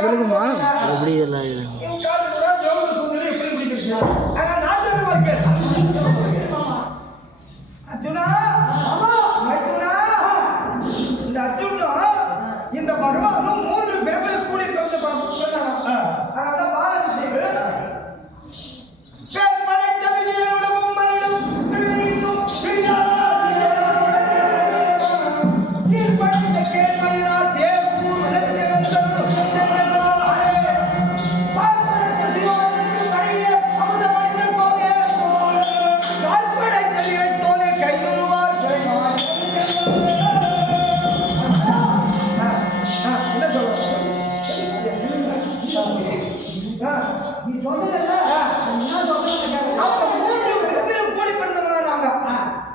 இவளுக்குமா எப்படி இதெல்லாம் இது இந்த பகவானும் 3 பிறப்பில் கூடி கலந்து சொன்னாங்க. அதனால பாரதி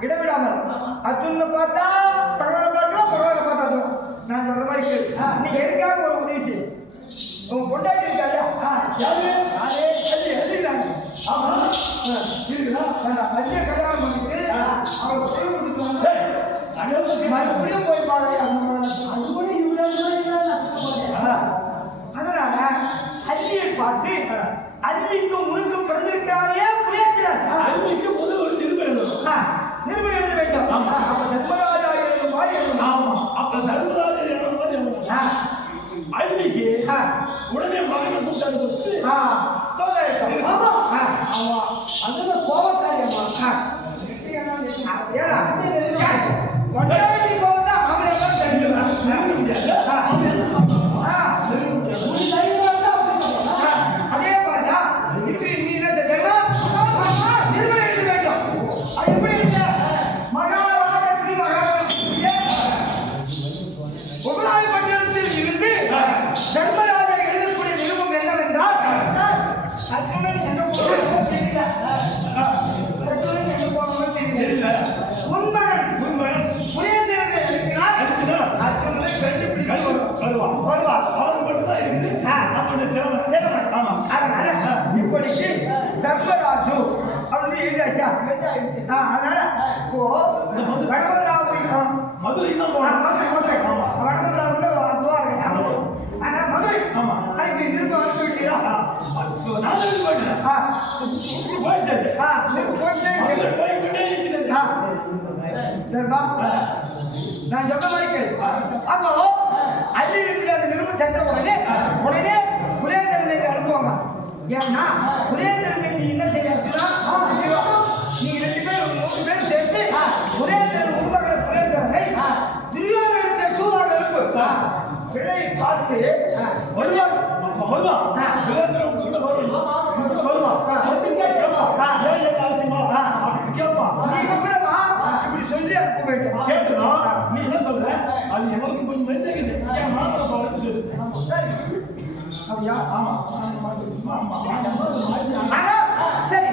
இடவிடாமல் அர்ஜுன பார்த்தா பரவாயில்ல பார்க்கலாம், பரவாயில்ல பார்த்தா நான் சொல்ற மாதிரி நீ எதுக்காக ஒரு உதவி செய். உன் பொண்டாட்டி இருக்காங்க கல்யாணம் பண்ணிட்டு அவங்க சொல்லி கொடுத்துட்டு மறுபடியும் போய் பாருங்க. அது கூட அதனால அள்ளியை பார்த்து அள்ளிக்கு முழுக்க பிறந்திருக்காரே புரியாதுறார். அள்ளிக்கு முதல் ஒரு நிருபம் எழுத வேண்டும். அப்ப தர்மராஜா எழுதும் மாதிரி எழுதணும். ஆமா, அப்ப தர்மராஜா எழுதும் மாதிரி எழுதணும். அள்ளிக்கு உடனே மகனை கூட்டாளி வச்சு தோதா இருக்கும். ஆமா ஆமா, அதுல கோபக்காரியமா ஏடா ஒன்றாடி கோபம் அவனை தான் தெரிஞ்சுதான் நெருங்க முடியாது. அதே மாதிரியா இப்படி நீ என்ன செஞ்சா நிருபம் எழுத வேண்டும். அது எப்படி இல்ல மகாராஜ ஸ்ரீ ஒவ்வொரு பட்டணத்தில் இருந்து தர்மராஜா எழுதக்கூடிய நிருபம் என்னவென்றால் அர்ஜுனன் எங்க போகணும் தெரியல. அர்ஜுனன் எங்க போகணும் தெரியல. உண்மன் புரியாதவங்க இருக்கிறார். அர்ஜுனனை கண்டுபிடிக்க வருவார். அவன் மட்டும் தான் இருந்து அவனுடைய திறமை. ஆமா, அதனால இப்படிக்கு தர்மராஜு அப்படின்னு எழுதியாச்சா. அதனால இப்போ கணபதிராவுரி மதுரை தான் மதுரை ஆமா கணபதிராவுல அதுவா இருக்கு. ஆனா மதுரை ஆமா அதுக்கு நிருபம் அனுப்பி விட்டீரா. நான் போயிட்டேன். நான் சொல்ற மாதிரி கேள்வி. அப்போ அள்ளி இருக்கிற அந்த நிருபம் சென்ற உடனே புலேந்திரனை அனுப்புவாங்க. ஏன்னா புலேந்திரனை நீ என்ன செய்யறதுன்னா நீ 2 பேர் 3 பேர் சேர்த்து புலேந்திரன் உருவாகிற புலேந்திரனை துரியோதனத்தை தூதாக அனுப்பு. பிள்ளையை பார்த்து வருவான். புலேந்திரன் உங்ககிட்ட வருவான். இப்படி சொல்லி அனுப்ப வேண்டும். கேட்டுதா நீ என்ன சொல்ற? அது எங்களுக்கு கொஞ்சம் மெல்லுது. என் மாமனை பார்த்து சொல்லு. அப்படியா? ஆமா. ஆனா சரி